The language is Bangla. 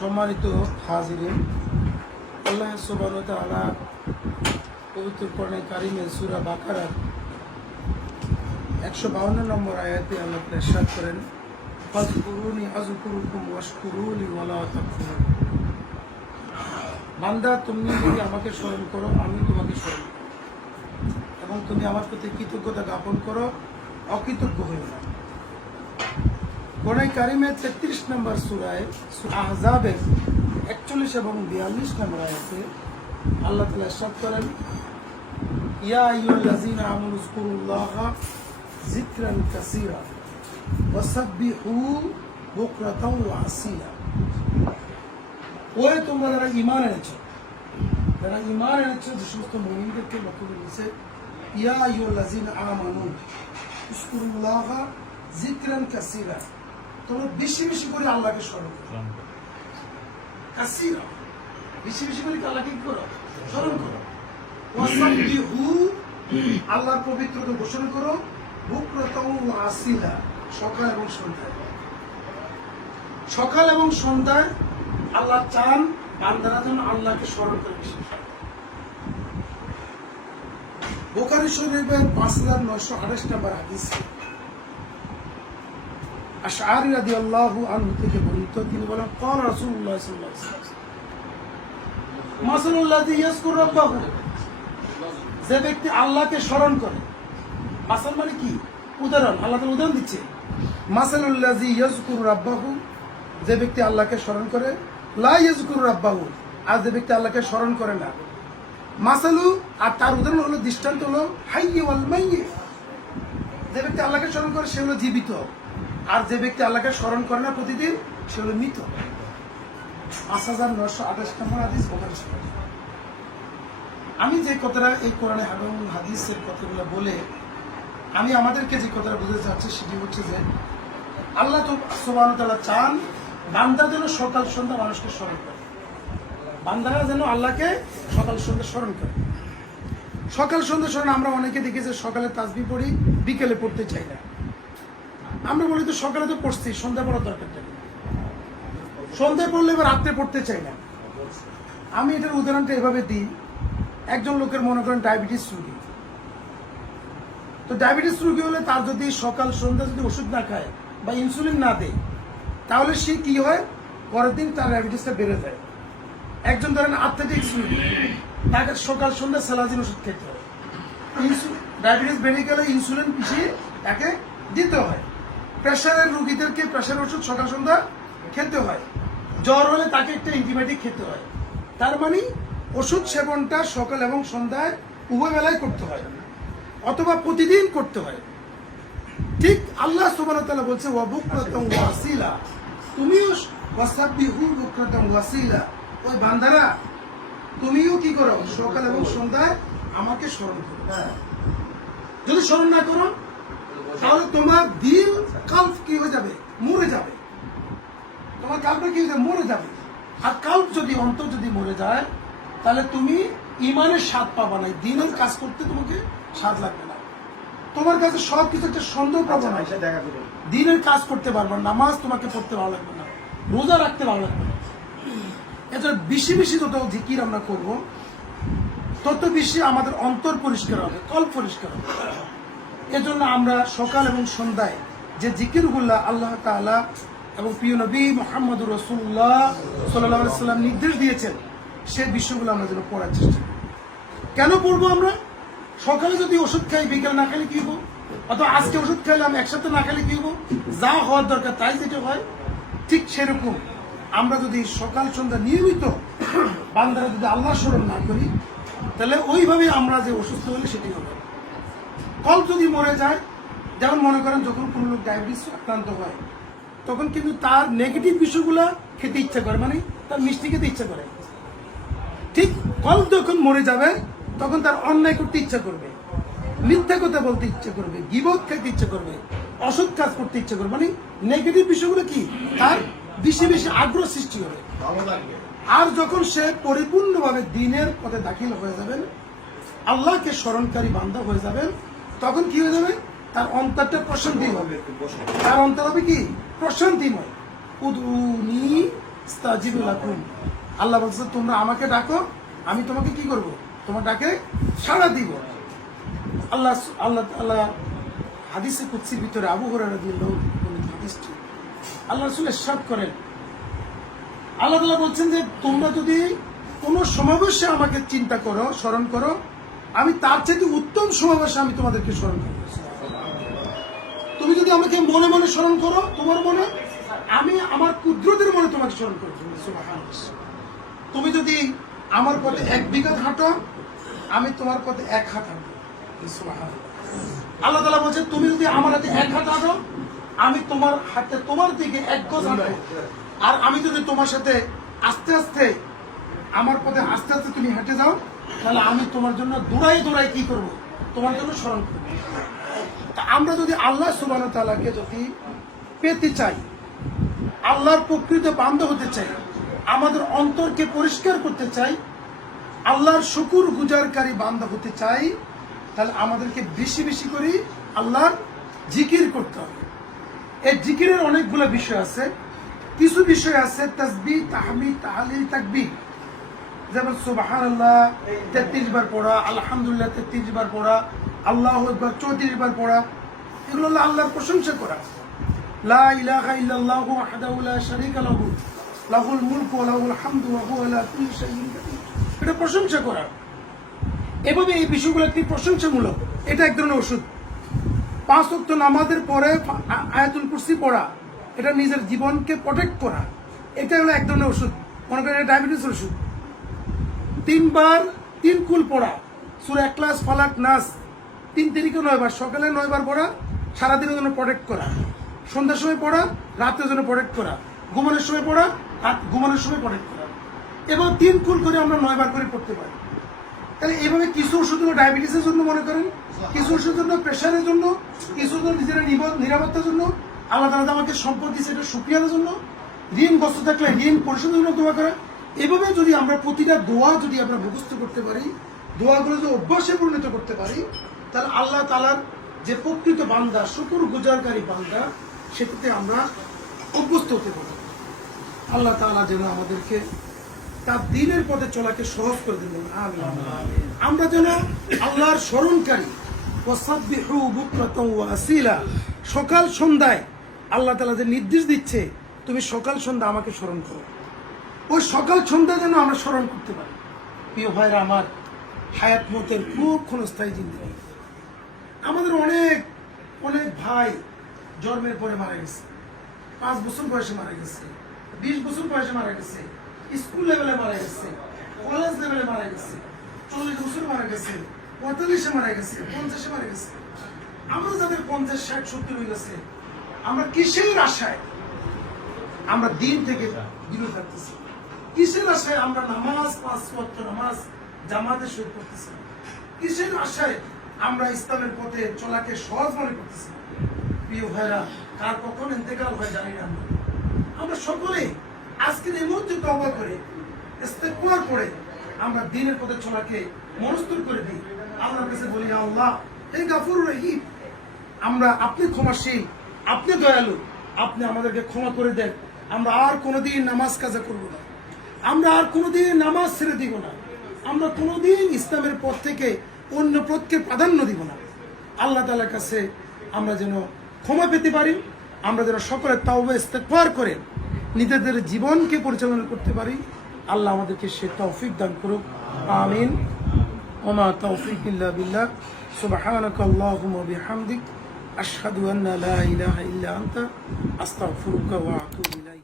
সম্মানিত হাজিরিন, আল্লাহ সুবহানাহু ওয়া তাআলা পবিত্র কোরআনে কারিমে সূরা বাকারার 152 নম্বর আয়াতে আল্লাহ ইরশাদ করেন, ফাযকুরুনি আযকুরুকুম ওয়াশকুরুলি ওয়া লা তাকফুরুন। বান্দা, তুমি যদি আমাকে স্মরণ করো, আমি তোমাকে স্মরণ করব, এবং তুমি আমার প্রতি কৃতজ্ঞতা জ্ঞাপন করো, অকৃতজ্ঞ হইও না। কোরআনে কারিমের 33 নম্বর সূরায় আহজাবের 41 এবং 42 নম্বর আয়াতে আল্লাহ তাআলা ইরশাদ করেন, ইয়া আইয়ুহাল্লাযীনা আমানু যকুরুল্লাহা যিকরান কাসীরা ওয়াসাব্বিহু বুকরাতাও ওয়া আসীলা। ওরে তোমরা যারা ঈমান এনেছো, যে সমস্ত মুমিনদেরকে লক্ষ্য করে বলেছে, ইয়া আইয়ুহাল্লাযীনা আমানু যকুরুল্লাহা যিকরান কাসীরা, তোমরা বেশি বেশি করে আল্লাহকে স্মরণ করো। কাসীরা, বেশি বেশি করে আল্লাহকে কি করো? স্মরণ করো। ওয়াসাব্বিহু, আল্লাহর পবিত্রতা ঘোষণা করো। বুকরাতাও ওয়া আসীলা, সকাল এবং সন্ধ্যায়। সকাল এবং সন্ধ্যায় আল্লাহ চান বান্দারা যেন আল্লাহকে স্মরণ করে বেশি। বুখারী শরীফের 5928 নম্বর হাদিস আশআরী রাদিয়াল্লাহু আনহু থেকে বর্ণিত, তিনি বলেন, ক্বালা রাসূলুল্লাহ সাল্লাল্লাহু আলাইহি ওয়াসাল্লাম, মাসালুল্লাযী ইয়াযকুর রাব্বাহু, যে ব্যক্তি আল্লাহকে স্মরণ করে। মাসাল মানে কি? উদাহরণ। আল্লাহ তাআলা উদাহরণ দিচ্ছে, মাসালুল্লাযী ইয়াযকুর রাব্বাহু, যে ব্যক্তি আল্লাহকে স্মরণ করে, লা ইয়াযকুর রাব্বাহু, আর যে ব্যক্তি আল্লাহকে স্মরণ করে না। মাসালু, আর তার উদাহরণ হলো, দৃষ্টান্ত হলো, হাইয়্যি ওয়াল মাইয়্যিত, যে ব্যক্তি আল্লাহকে স্মরণ করে সে হলো জীবিত, আর যে ব্যক্তি আল্লাহকে স্মরণ করে না প্রতিদিন সে হলো মৃত। 5928 নম্বর হাদিস বুখারী শরীফ। আমি যে কথাটা এই কোরআনে এবং হাদিসের কথাগুলো বলে আমি আমাদেরকে যে কথাটা বুঝতে চাচ্ছি সেটি হচ্ছে যে আল্লাহ সুবহানাহু ওয়া তাআলা চান বান্দা যেন সকাল সন্ধ্যা মানুষকে স্মরণ করে। বান্দারা যেন আল্লাহকে সকাল সন্ধ্যা স্মরণ করে। সকাল সন্ধ্যা স্মরণ আমরা অনেকে দেখি যে সকালে তাসবিহ পড়ি, বিকেলে পড়তে চাই না। আমরা বলি তো সকালে তো পড়ছি, সন্ধ্যা পড়ার দরকার নেই। সন্ধ্যায় পড়লে এবার রাত্রে পড়তে চাই না। আমি এটার উদাহরণটা এভাবে দিই, একজন লোকের মনে করেন ডায়াবেটিস রোগী, তো ডায়াবেটিস রোগী হলে তার যদি সকাল সন্ধ্যা যদি ওষুধ না খায় বা ইনসুলিন না দেয়, তাহলে সে কি হয়, পরের দিন তার ডায়াবেটিসটা বেড়ে যায়। একজন ধরেন আর্থ্রাইটিস রোগী, তাকে সকাল সন্ধ্যা স্যালাজিন ওষুধ খেতে হয়। ডায়াবেটিস বেড়ে গেলে ইনসুলিন পিছিয়ে তাকে দিতে হয়। প্রেশারের রোগীদেরকে প্রেশার ওষুধ সকাল সন্ধ্যা খেতে হয়। জ্বর হলে তাকে একটা অ্যান্টিবায়োটিক খেতে হয়। তার মানে ওষুধ সেবনটা সকাল এবং সন্ধ্যায় উভয় বেলায় করতে হয়, অথবা প্রতিদিন করতে হয়। ঠিক আল্লাহ সুবহানাহু ওয়া তাআলা বলছে, ওয়া বুকরাতাও ওয়া আসীলা, তুমিও ওয়াসাব্বিহু বুকরাতাও ওয়া আসীলা, ওই বান্দারা তুমিও কি করো, সকাল এবং সন্ধ্যায় আমাকে স্মরণ করো। যদি স্মরণ না করো তাহলে তোমার দিল কাল্প কি হয়ে যাবে, মরে যাবে। তোমার কাল্পটা কি হয়ে যাবে, মরে যাবে। আর কাল্প যদি, অন্তর যদি মরে যায়, তাহলে তুমি ইমানের স্বাদ পাবা না, দিনের কাজ করতে তোমাকে স্বাদ লাগবে না। তোমার কাছে সবকিছু একটা সন্দেহ পাবো না, দিনের কাজ করতে পারবে না, নামাজ তোমাকে পড়তে ভালো লাগবে না, রোজা রাখতে ভালো লাগবে না। এছাড়া বেশি বেশি যত জিকির আমরা করবো, তত বেশি আমাদের অন্তর পরিষ্কার হবে, কল্প পরিষ্কার হবে। এজন্য আমরা সকাল এবং সন্ধ্যায় যে জিকিরগুলো আল্লাহ তাআলা এবং প্রিয় নবী মুহাম্মদুর রাসূলুল্লাহ সাল্লাল্লাহু আলাইহি ওয়াসাল্লাম নির্দেশ দিয়েছেন, সেই বিষয়গুলো আমরা যেন পড়ার চেষ্টা করি। কেন পড়বো আমরা? সকালে যদি ওষুধ খাই, বিকেলে না খেলে কি হবো? অথবা আজকে ওষুধ খাইলে আমি একসাথে না খেলে কি হবো? যা হওয়ার দরকার তাই যেটা হয়। ঠিক সেরকম আমরা যদি সকাল সন্ধ্যা নিয়মিত বান্দারা যদি আল্লাহ স্মরণ না করি, তাহলে ওইভাবে আমরা যে অসুস্থ হলে সেটি হবে। কল যদি মরে যায়, যেমন মনে করেন যখন কোনো লোক ডায়াবেটিস আক্রান্ত হয়, তখন কিন্তু তার নেগেটিভ বিষয়গুলো খেতে ইচ্ছা করে, মানে তার মিষ্টি খেতে ইচ্ছা করে। ঠিক কল যখন মরে যাবে, তখন তার অন্যায় করতে ইচ্ছা করবে, মিথ্যা কথা বলতে ইচ্ছা করবে, গীবত খেতে ইচ্ছা করবে, অসৎ কাজ করতে ইচ্ছা করবে। মানে নেগেটিভ বিষয়গুলো কি, তার বেশি বেশি আগ্রহ সৃষ্টি হবে। আর যখন সে পরিপূর্ণভাবে দিনের পথে দাখিল হয়ে যাবেন, আল্লাহকে স্মরণকারী বান্দা হয়ে যাবেন, তখন কি হয়ে যাবে, তার অন্তরটা প্রশান্তি হবে। তার অন্তর হবে কি, প্রশান্তিময়। উদউনি ইস্তাজিবু লাকুম। আল্লাহ বলছে তোমরা আমাকে ডাকো, আমি তোমাকে কি করব, তোমার ডাকে সাড়া দিব। আল্লাহ আল্লাহ আল্লাহ হাদিসে কুদসির ভিতরে আবু হুরায়রা রাদিয়াল্লাহু আনহু হাদিসটি আল্লাহ রাসূল ইরশাদ করেন, আল্লাহ তাআলা বলছেন যে তোমরা যদি কোনো সমাবেশে আমাকে চিন্তা করো, স্মরণ করো, আমি তার চাইতে উত্তম সমাবেশে আমি তোমাদেরকে স্মরণ করব। তুমি যদি আমাকে মনে মনে স্মরণ করো, তোমার মনে, আমি আমার কুদরতের মনে তোমাকে স্মরণ করব। সুবহানাল্লাহ। তুমি যদি আমার পথে 1 বিঘা হাঁটো, আমি তোমার পথে 1 হাত হাঁটবো। সুবহানাল্লাহ। আল্লাহ তাআলা বলছে তুমি যদি আমার হাতে 1 হাত হাঁটো, আমি তোমার হাতে তোমার দিকে 1 গজ হাঁটবো। আর আমি যদি তোমার সাথে আস্তে আস্তে আমার পথে আস্তে আস্তে তুমি হেঁটে যাও, তাহলে আমি তোমার জন্য দৌড়াই দৌড়াই কি করব, তোমার জন্য স্মরণ করব। তা আমরা যদি আল্লাহ সুবহানাহু ওয়া তাআলাকে যদি পেতে চাই, আল্লাহর প্রকৃত বান্দা হতে চাই, আমাদের অন্তরকে পরিষ্কার করতে চাই, আল্লাহর শুকর গুজারকারী বান্দা হতে চাই, তাহলে আমাদেরকে বেশি বেশি করে আল্লাহর জিকির করতে হবে। এই জিকিরের অনেকগুলো বিষয় আছে। কিছু বিষয় আছে তাসবিহ, তাহমিদ, তাহলিল, তাকবীর, যেমন সুবহানাল্লাহ 33 বার পড়া, আলহামদুলিল্লাহ 33 বার পড়া, আল্লাহু আকবার 34 বার পড়া। এগুলো হলো আল্লাহর প্রশংসা করা। লা ইলাহা ইল্লাল্লাহু ওয়াহদাহু লা শারীকা লাহু লাহুল মুলকু ওয়া লাহুল হামদু ওয়া হুয়া আলা কুল্লি শাইইন কাদির। এটা প্রশংসা করা। এভাবে এই বিষয়গুলো কি প্রশংসামূলক, এটা এক ধরনের ওষুধ। 5 ওয়াক্ত নামাজের পরে আয়াতুল কুরসি পড়া, এটা নিজের জীবনকে প্রোটেক্ট করা, এটা হলো এক ধরনের ওষুধ। মনে করেন এটা ডায়াবেটিস ওষুধ। 3 বার 3 কুল পড়া, সূরা ইখলাস, ফালাক, নাস 3 তারিখে 9 বার, সকালে 9 বার পড়া, সারাদিনের জন্য প্রোটেক্ট করা। সন্ধ্যার সময় পড়া, রাতের জন্য প্রোটেক্ট করা। ঘুমানোর সময় পড়া, ঘুমানোর সময় প্রোটেক্ট করা। এবং 3 কুল করে আমরা 9 বার করে পড়তে পারি। তাহলে এইভাবে কিছু ওষুধ হলো ডায়াবেটিসের জন্য, মনে করেন কিছু ওষুধ জন্য প্রেশারের জন্য, কিছু জন্য নিজের নিরাপত্তার জন্য, আল্লাহ তাআলা আমাকে সম্পদ দিয়েছে এটা শুকরিয়ার জন্য, ঋণগ্রস্ত থাকলে ঋণ পরিশোধের জন্য দোয়া করা। এভাবে যদি আমরা প্রতিটা দোয়া যদি আমরা মুখস্থ করতে পারি, দোয়াগুলো যদি অভ্যাসে পরিণত করতে পারি, তাহলে আল্লাহ তাআলার যে প্রকৃত বান্দা, শুকর গুজারকারী বান্দা, সেটাতে আমরা অভ্যস্ত হতে পারি। আল্লাহ তাআলা যেন আমাদেরকে তার দ্বীনের পথে চলাকে সহজ করে দেন। আমিন। আমরা যেন আল্লাহর স্মরণকারী, ওয়াসাব্বিহু বুকরাতাও ওয়া আসিলা, সকাল সন্ধ্যায় আল্লাহ তাআলা যে নির্দেশ দিচ্ছে, তুমি সকাল সন্ধ্যা আমাকে স্মরণ করো, ওই সকাল সন্ধ্যা যেন আমরা স্মরণ করতে পারি। প্রিয় ভাইরা আমার, হায়াত মতের খুব ক্ষণস্থায়ী জিন্দেগি। আমাদের অনেক অনেক ভাই জন্মের পরে মারা গেছে, 5 বছর বয়সে মারা গেছে, 20 বছর বয়সে মারা গেছে, স্কুল লেভেলে মারা গেছে, কলেজ লেভেলে মারা গেছে, 40 বছর মারা গেছে, 45-এ মারা গেছে, 50-এ মারা গেছে। আমরা যাদের 50, 60, 70 হয়ে গেছে, আমরা কিসের আশায় আমরা দিন থেকে বিরত থাকতেছি? কিসের আশায় আমরা নামাজ, 5 ওয়াক্ত নামাজ জামাতের সহিত পড়তেছি? কিসের আশায় আমরা ইসলামের পথে চলাকে সহজ মনে করতেছি? প্রিয় ভাইরা, কার কখন ইন্তেকাল হয় জানি না। আমরা সকলে আজকের এই মুহূর্তে তওবা করে, ইস্তেগফার করে আমরা দ্বীনের পথে চলাকে মনস্থির করে দিই। আল্লাহর কাছে বলি, আল্লাহ হে গাফুর রহিম, আমরা আপনি ক্ষমাশীল, আপনি দয়ালু, আপনি আমাদেরকে ক্ষমা করে দেন। আমরা আর কোনোদিন নামাজ কাজা করব না, আমরা আর কোনোদিন নামাজ ছেড়ে দিব না, আমরা কোনোদিন ইসলামের পথ থেকে অন্য পথকে প্রাধান্য দিব না। আল্লাহ তাআলার কাছে আমরা যেন ক্ষমা পেতে পারি, আমরা যেন সকলে তাওবা ইস্তেগফার করে নিজেদের জীবনকে পরিচালনা করতে পারি। আল্লাহ আমাদেরকে সে তৌফিক দান করুক। আমিন। ওমা তৌফিক ইল্লা বিল্লাহ। সুবহানাকা আল্লাহুম্মা ওয়া বিহামদিক, আশহাদু আন্না লা ইলাহা ইল্লা আনতা, আস্তাগফিরুকা ওয়া আতুবু ইলাইক।